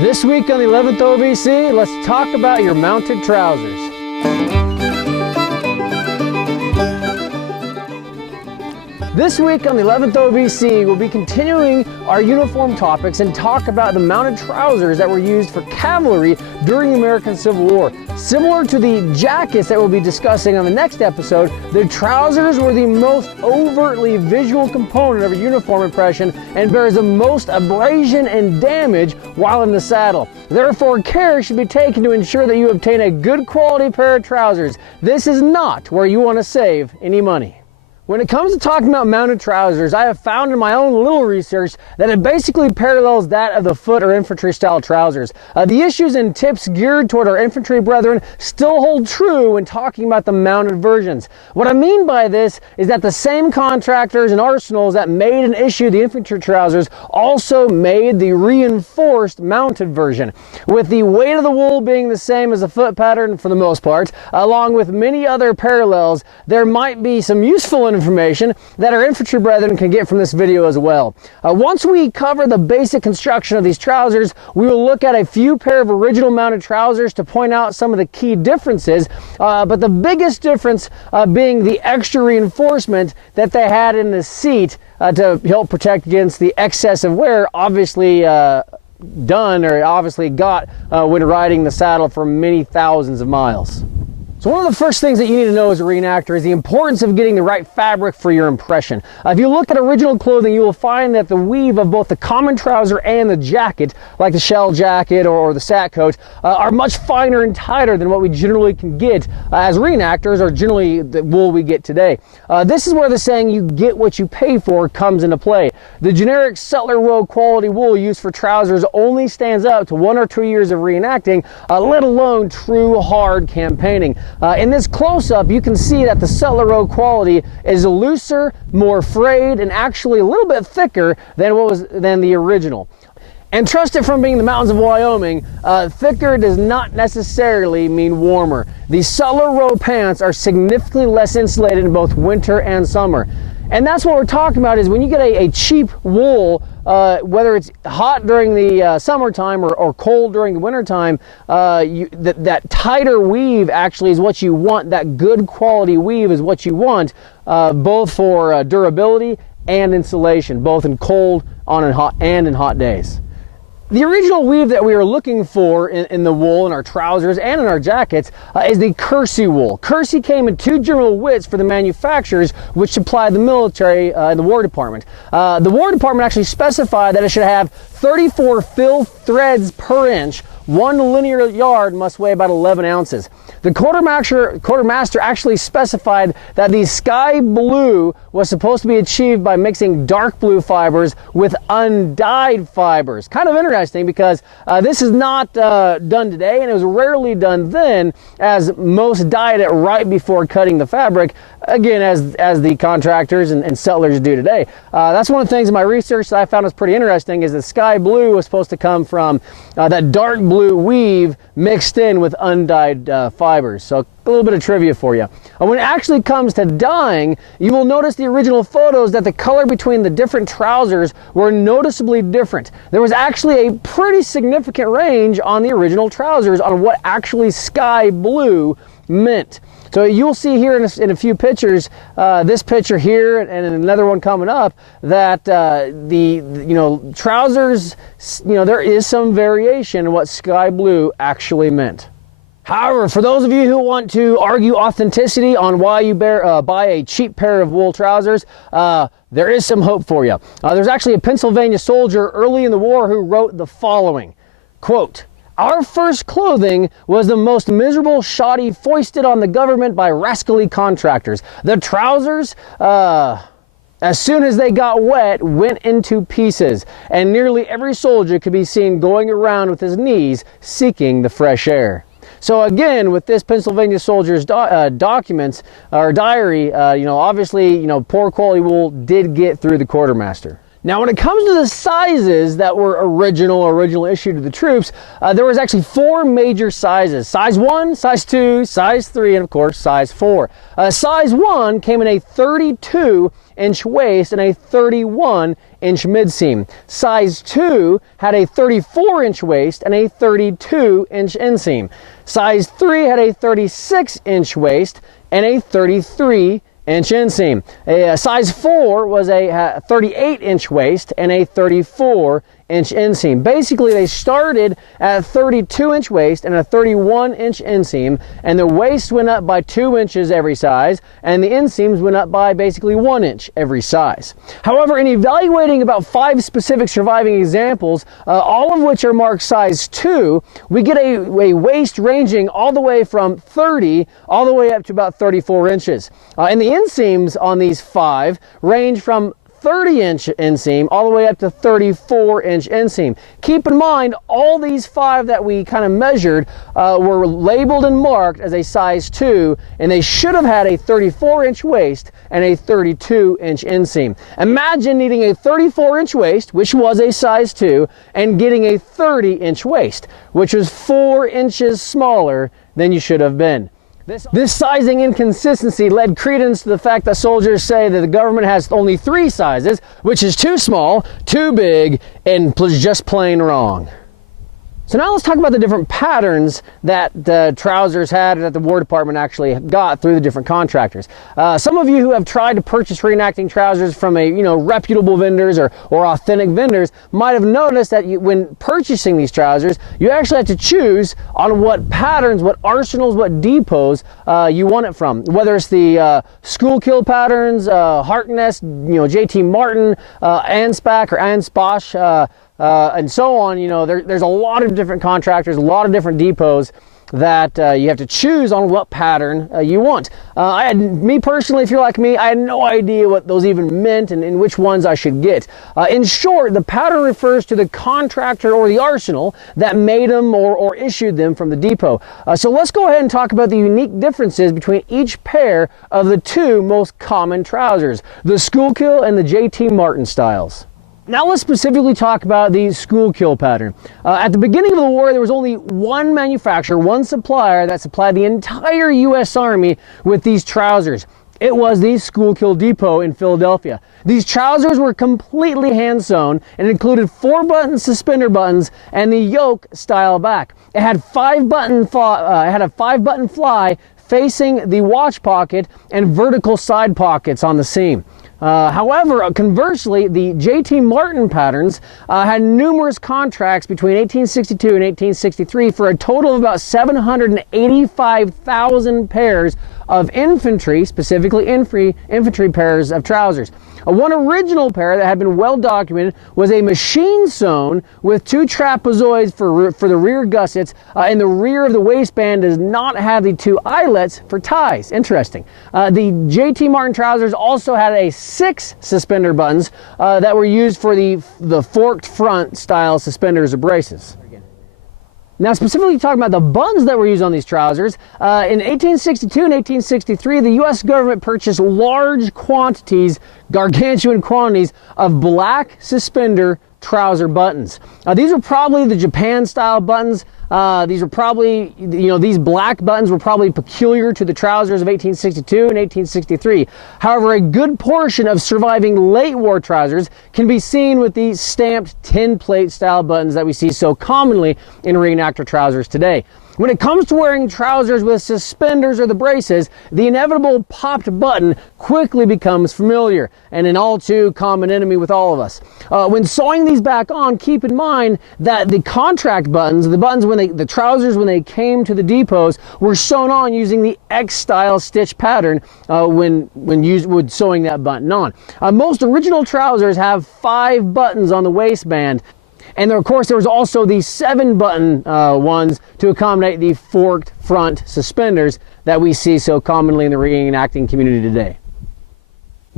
This week on the 11th OVC, let's talk about your mounted trousers. This week on the 11th OVC, we'll be continuing our uniform topics and talk about the mounted trousers that were used for cavalry during the American Civil War. Similar to the jackets that we'll be discussing on the next episode, the trousers were the most overtly visual component of a uniform impression and bears the most abrasion and damage while in the saddle. Therefore, care should be taken to ensure that you obtain a good quality pair of trousers. This is not where you want to save any money. When it comes to talking about mounted trousers, I have found in my own little research that it basically parallels that of the foot or infantry style trousers. The issues and tips geared toward our infantry brethren still hold true when talking about the mounted versions. What I mean by this is that the same contractors and arsenals that made and issued the infantry trousers also made the reinforced mounted version, with the weight of the wool being the same as the foot pattern for the most part. Along with many other parallels, there might be some useful information that our infantry brethren can get from this video as well. Once we cover the basic construction of these trousers, we will look at a few pair of original mounted trousers to point out some of the key differences, but the biggest difference being the extra reinforcement that they had in the seat to help protect against the excessive wear obviously done or obviously got when riding the saddle for many thousands of miles. So one of the first things that you need to know as a reenactor is the importance of getting the right fabric for your impression. If you look at original clothing, you will find that the weave of both the common trouser and the jacket, like the shell jacket or the sack coat, are much finer and tighter than what we generally can get as reenactors, or generally the wool we get today. This is where the saying, "you get what you pay for," comes into play. The generic Sutler Row quality wool used for trousers only stands up to 1 or 2 years of reenacting, let alone true hard campaigning. In this close-up, you can see that the Sutler Row quality is looser, more frayed, and actually a little bit thicker than the original. And trust it from being in the mountains of Wyoming, thicker does not necessarily mean warmer. The Sutler Row pants are significantly less insulated in both winter and summer. And that's what we're talking about, is when you get a cheap wool, whether it's hot during the summertime or cold during the wintertime, that tighter weave actually is what you want. That good quality weave is what you want, both for durability and insulation, both in cold and in hot days. The original weave that we are looking for in the wool in our trousers and in our jackets is the kersey wool. Kersey came in 2 general widths for the manufacturers, which supplied the military in the War Department. The War Department actually specified that it should have 34 fill threads per inch. 1 linear yard must weigh about 11 ounces. The quartermaster actually specified that the sky blue was supposed to be achieved by mixing dark blue fibers with undyed fibers. Kind of interesting, because this is not done today, and it was rarely done then, as most dyed it right before cutting the fabric, again, as the contractors and settlers do today. That's one of the things in my research that I found was pretty interesting, is that sky blue was supposed to come from that dark blue weave mixed in with undyed fibers. So a little bit of trivia for you. When it actually comes to dyeing, you will notice the original photos that the color between the different trousers were noticeably different. There was actually a pretty significant range on the original trousers on what actually sky blue meant. So you'll see here in a few pictures, this picture here and another one coming up, that the trousers, there is some variation in what sky blue actually meant. However, for those of you who want to argue authenticity on why you buy a cheap pair of wool trousers, there is some hope for you. There's actually a Pennsylvania soldier early in the war who wrote the following, quote, "Our first clothing was the most miserable shoddy foisted on the government by rascally contractors. The trousers, as soon as they got wet, went into pieces, and nearly every soldier could be seen going around with his knees seeking the fresh air." So again, with this Pennsylvania soldier's documents or diary, obviously, poor quality wool did get through the quartermaster. Now, when it comes to the sizes that were original issue to the troops, there was actually 4 major sizes: size 1, size 2, size 3, and of course size 4. Size 1 came in a 32-inch waist and a 31-inch inch midseam. Size 2 had a 34-inch waist and a 32-inch inseam. Size 3 had a 36-inch waist and a 33-inch inseam. Size 4 was a 38-inch waist and a 34-inch inseam. Basically, they started at a 32-inch waist and a 31-inch inseam, and the waist went up by 2 inches every size, and the inseams went up by basically 1 inch every size. However, in evaluating about 5 specific surviving examples, all of which are marked size 2, we get a waist ranging all the way from 30 all the way up to about 34 inches. And the inseams on these 5 range from 30-inch inseam all the way up to 34-inch inseam. Keep in mind, all these 5 that we kind of measured were labeled and marked as a size 2, and they should have had a 34-inch waist and a 32-inch inseam. Imagine needing a 34-inch waist, which was a size 2, and getting a 30-inch waist, which was 4 inches smaller than you should have been. This sizing inconsistency led credence to the fact that soldiers say that the government has only 3 sizes, which is too small, too big, and just plain wrong. So now let's talk about the different patterns that the trousers had, that the War Department actually got through the different contractors. Some of you who have tried to purchase reenacting trousers from reputable vendors or authentic vendors might have noticed that when purchasing ththese trousers, you actually have to choose on what patterns, what arsenals, what depots you want it from. Whether it's the Schuylkill patterns, Harkness, JT Martin, Anspach or Ansbach, and so on. There's a lot of different contractors, a lot of different depots that you have to choose on what pattern you want. Me personally, if you're like me, I had no idea what those even meant and which ones I should get. In short, the pattern refers to the contractor or the arsenal that made them or issued them from the depot. So let's go ahead and talk about the unique differences between each pair of the 2 most common trousers, the Schuylkill and the JT Martin styles. Now let's specifically talk about the Schuylkill pattern. At the beginning of the war, there was only one manufacturer, one supplier that supplied the entire U.S. Army with these trousers. It was the Schuylkill Depot in Philadelphia. These trousers were completely hand-sewn and included 4-button suspender buttons and the yoke style back. It had a 5-button fly facing the watch pocket and vertical side pockets on the seam. However, conversely, the JT Martin patterns had numerous contracts between 1862 and 1863 for a total of about 785,000 pairs of infantry, specifically infantry pairs of trousers. One original pair that had been well documented was a machine sewn with 2 trapezoids for the rear gussets, and the rear of the waistband does not have the 2 eyelets for ties. Interesting. The JT Martin trousers also had a 6 suspender buttons that were used for the forked front style suspenders or braces. Now, specifically talking about the buttons that were used on these trousers, in 1862 and 1863, the U.S. government purchased large quantities, gargantuan quantities of black suspender trouser buttons. These were probably the Japan-style buttons. These were probably, these black buttons were probably peculiar to the trousers of 1862 and 1863. However, a good portion of surviving late war trousers can be seen with these stamped tin plate style buttons that we see so commonly in reenactor trousers today. When it comes to wearing trousers with suspenders or the braces, the inevitable popped button quickly becomes familiar and an all too common enemy with all of us. When sewing these back on, keep in mind that the contract buttons, the trousers when they came to the depots, were sewn on using the X-style stitch pattern when sewing that button on. Most original trousers have 5 buttons on the waistband. And of course, there was also the 7-button ones to accommodate the forked front suspenders that we see so commonly in the reenacting community today.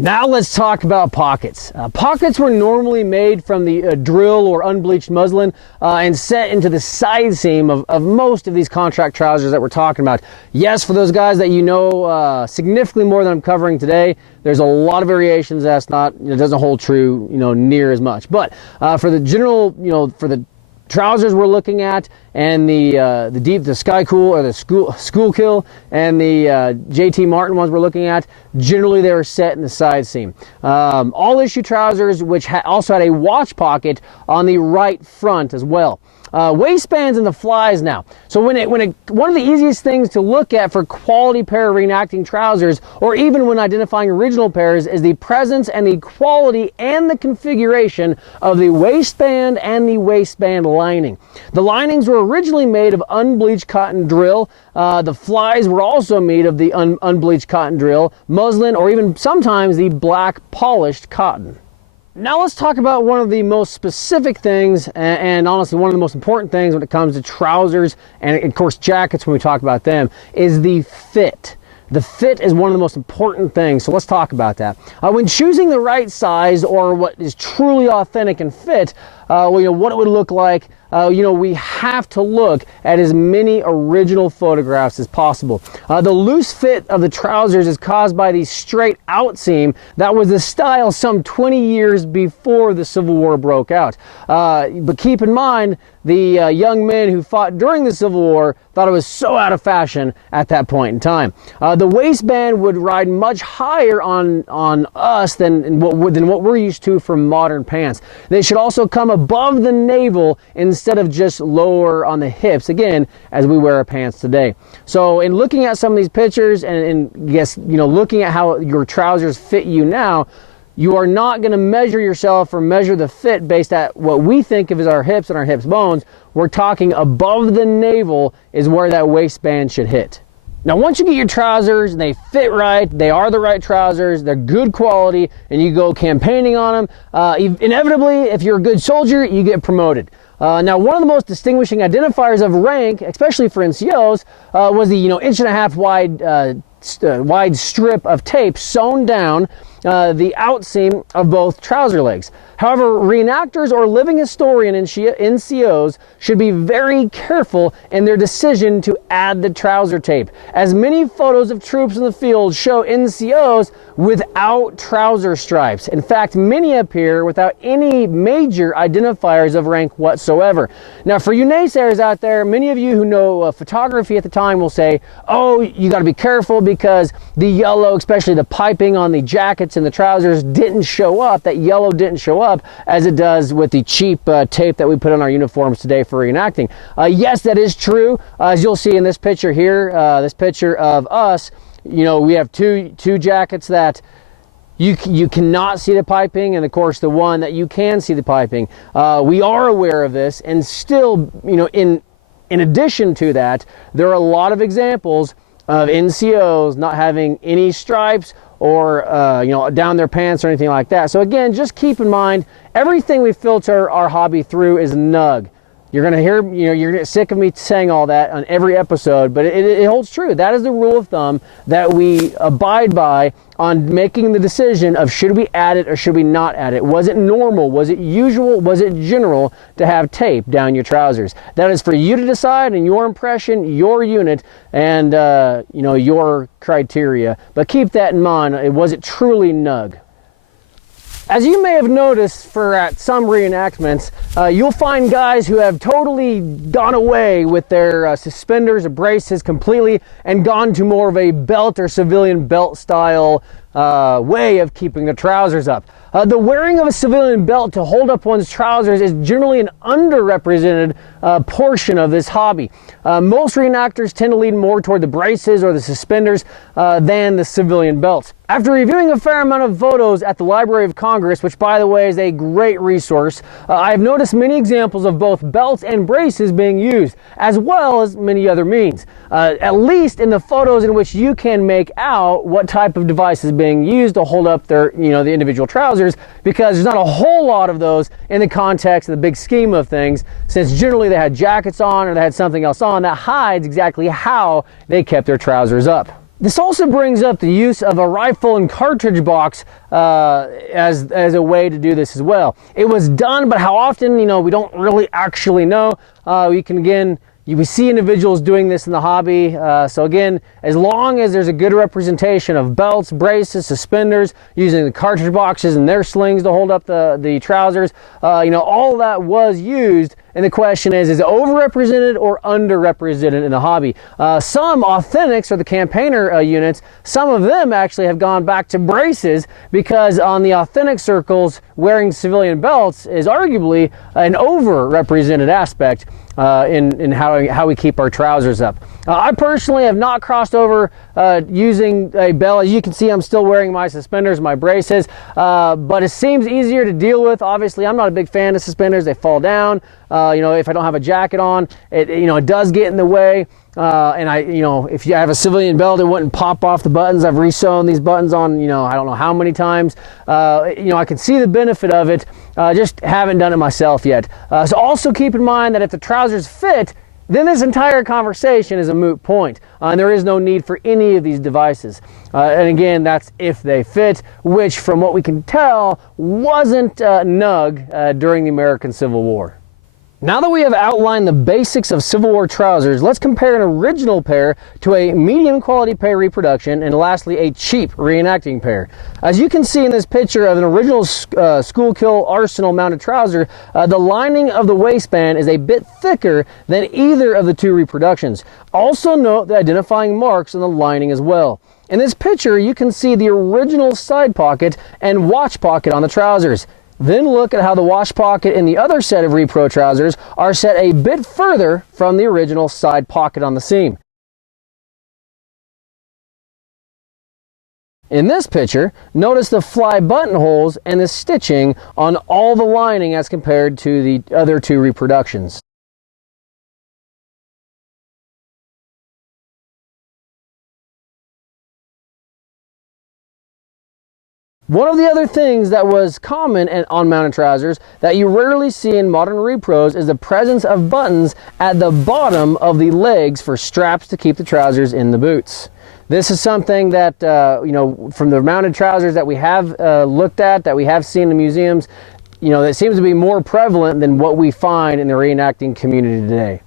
Now let's talk about pockets. Pockets were normally made from the drill or unbleached muslin and set into the side seam of most of these contract trousers that we're talking about. Yes, for those guys that significantly more than I'm covering today, there's a lot of variations that's not, it doesn't hold true, near as much. But for the general, for the trousers we're looking at, and the Sky Cool or the School Kill, and the JT Martin ones we're looking at, generally they were set in the side seam. All issue trousers, which also had a watch pocket on the right front as well. Waistbands and the flies now. So one of the easiest things to look at for quality pair of reenacting trousers, or even when identifying original pairs, is the presence and the quality and the configuration of the waistband and the waistband lining. The linings were originally made of unbleached cotton drill. The flies were also made of the unbleached cotton drill, muslin, or even sometimes the black polished cotton. Now let's talk about one of the most specific things, and honestly one of the most important things when it comes to trousers and of course jackets when we talk about them, is the fit. The fit is one of the most important things, so let's talk about that. When choosing the right size or what is truly authentic and fit, what it would look like, we have to look at as many original photographs as possible. The loose fit of the trousers is caused by the straight out seam that was the style some 20 years before the Civil War broke out. But keep in mind, the young men who fought during the Civil War thought it was so out of fashion at that point in time. The waistband would ride much higher on us than what we're used to from modern pants. They should also come above the navel instead of just lower on the hips, again, as we wear our pants today. So in looking at some of these pictures and looking at how your trousers fit you now, you are not going to measure yourself or measure the fit based at what we think of as our hips and our hips bones. We're talking above the navel is where that waistband should hit. Now, once you get your trousers and they fit right, they are the right trousers, they're good quality, and you go campaigning on them, inevitably, if you're a good soldier, you get promoted. Now, one of the most distinguishing identifiers of rank, especially for NCOs, was the 1.5 inch wide strip of tape sewn down the outseam of both trouser legs. However, reenactors or living historian NCOs should be very careful in their decision to add the trouser tape, as many photos of troops in the field show NCOs without trouser stripes. In fact, many appear without any major identifiers of rank whatsoever. Now, for you naysayers out there, many of you who know photography at the time will say, oh, you got to be careful because the yellow, especially the piping on the jackets and the trousers, didn't show up. That yellow didn't show up as it does with the cheap tape that we put on our uniforms today for reenacting. Yes, that is true. As you'll see in this picture here, this picture of us, we have two jackets that you cannot see the piping, and of course the one that you can see the piping. We are aware of this, and still, in addition to that, there are a lot of examples of NCOs not having any stripes or down their pants or anything like that. So again, just keep in mind, everything we filter our hobby through is NUG. You're going to hear, you're going to get sick of me saying all that on every episode, but it holds true. That is the rule of thumb that we abide by on making the decision of should we add it or should we not add it. Was it normal? Was it usual? Was it general to have tape down your trousers? That is for you to decide, and your impression, your unit, and your criteria. But keep that in mind. Was it truly NUG? As you may have noticed at some reenactments, you'll find guys who have totally gone away with their suspenders or braces completely and gone to more of a belt or civilian belt style way of keeping the trousers up. The wearing of a civilian belt to hold up one's trousers is generally an underrepresented portion of this hobby. Most reenactors tend to lean more toward the braces or the suspenders than the civilian belts. After reviewing a fair amount of photos at the Library of Congress, which by the way is a great resource, I have noticed many examples of both belts and braces being used, as well as many other means. At least in the photos in which you can make out what type of device is being used to hold up their, the individual trousers, because there's not a whole lot of those in the context of the big scheme of things, since generally they had jackets on or they had something else on that hides exactly how they kept their trousers up. This also brings up the use of a rifle and cartridge box as a way to do this as well. It was done, but how often, we don't really actually know. We see individuals doing this in the hobby. So again, as long as there's a good representation of belts, braces, suspenders, using the cartridge boxes and their slings to hold up the trousers, all that was used and the question is it overrepresented or underrepresented in the hobby? Some authentics, or the campaigner units, some of them actually have gone back to braces, because on the authentic circles, wearing civilian belts is arguably an overrepresented aspect in how we keep our trousers up. I personally have not crossed over using a belt. As you can see, I'm still wearing my suspenders, my braces, but it seems easier to deal with. Obviously, I'm not a big fan of suspenders. They fall down. If I don't have a jacket on, it does get in the way. And if you have a civilian belt, it wouldn't pop off the buttons. I've resewn these buttons on, I don't know how many times. I can see the benefit of it, just haven't done it myself yet. So also keep in mind that if the trousers fit, then this entire conversation is a moot point, and there is no need for any of these devices. And again, that's if they fit, which from what we can tell wasn't NUG during the American Civil War. Now that we have outlined the basics of Civil War trousers, let's compare an original pair to a medium quality pair reproduction, and lastly a cheap reenacting pair. As you can see in this picture of an original Schuylkill Arsenal mounted trouser, the lining of the waistband is a bit thicker than either of the two reproductions. Also note the identifying marks on the lining as well. In this picture, you can see the original side pocket and watch pocket on the trousers. Then look at how the watch pocket in the other set of repro trousers are set a bit further from the original side pocket on the seam. In this picture, notice the fly buttonholes and the stitching on all the lining as compared to the other two reproductions. One of the other things that was common on mounted trousers that you rarely see in modern repros is the presence of buttons at the bottom of the legs for straps to keep the trousers in the boots. This is something that, from the mounted trousers that we have looked at, that we have seen in museums, that seems to be more prevalent than what we find in the reenacting community today.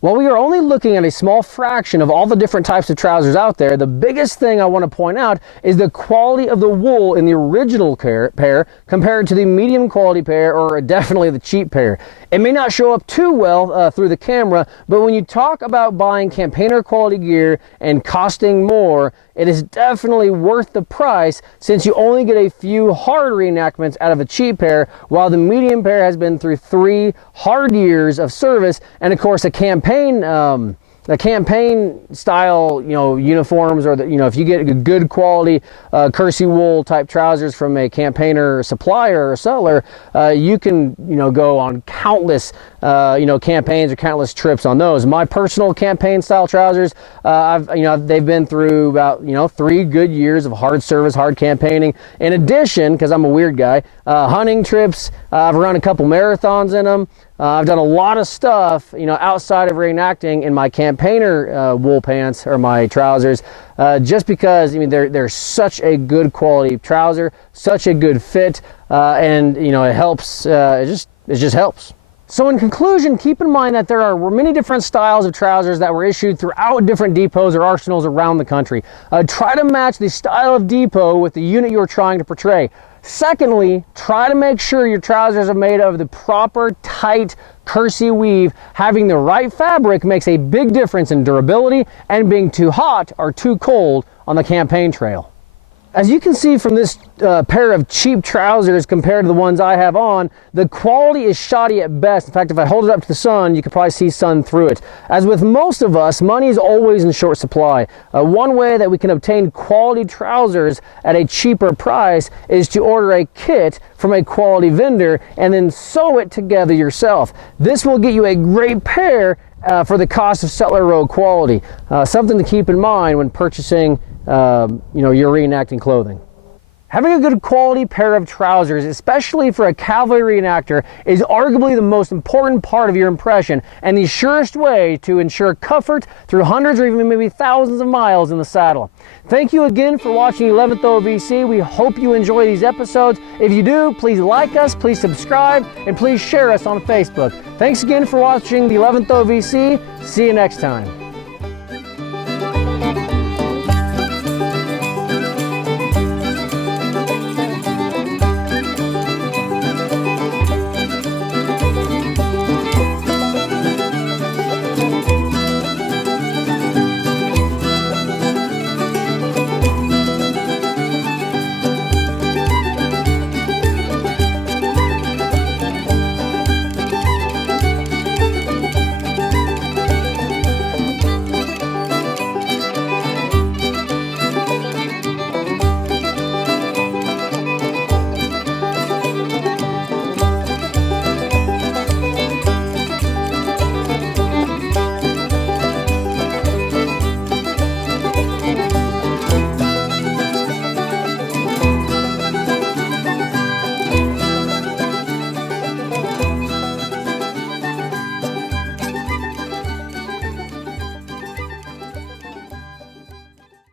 While we are only looking at a small fraction of all the different types of trousers out there, the biggest thing I want to point out is the quality of the wool in the original pair compared to the medium quality pair, or definitely the cheap pair. It may not show up too well through the camera, but when you talk about buying campaigner quality gear and costing more, it is definitely worth the price, since you only get a few hard reenactments out of a cheap pair, while the medium pair has been through 3 hard years of service, and of course a campaign style uniforms, or if you get a good quality kersey wool type trousers from a campaigner supplier or seller, you can go on countless campaigns or countless trips on those. My personal campaign style trousers, they've been through about 3 good years of hard service, hard campaigning. In addition, because I'm a weird guy, hunting trips, I've run a couple marathons in them. I've done a lot of stuff, outside of reenacting in my campaigner wool pants or my trousers, just because they're such a good quality trouser, such a good fit, and it helps. It just helps. So in conclusion, keep in mind that there were many different styles of trousers that were issued throughout different depots or arsenals around the country. Try to match the style of depot with the unit you're trying to portray. Secondly, try to make sure your trousers are made of the proper, tight, kersey weave. Having the right fabric makes a big difference in durability and being too hot or too cold on the campaign trail. As you can see from this pair of cheap trousers compared to the ones I have on, the quality is shoddy at best. In fact, if I hold it up to the sun, you can probably see sun through it. As with most of us, money is always in short supply. One way that we can obtain quality trousers at a cheaper price is to order a kit from a quality vendor and then sew it together yourself. This will get you a great pair for the cost of Settler Row quality. Something to keep in mind when purchasing your reenacting clothing. Having a good quality pair of trousers, especially for a cavalry reenactor, is arguably the most important part of your impression and the surest way to ensure comfort through hundreds or even maybe thousands of miles in the saddle. Thank you again for watching 11th OVC. We hope you enjoy these episodes. If you do, please like us, please subscribe, and please share us on Facebook. Thanks again for watching the 11th OVC. See you next time.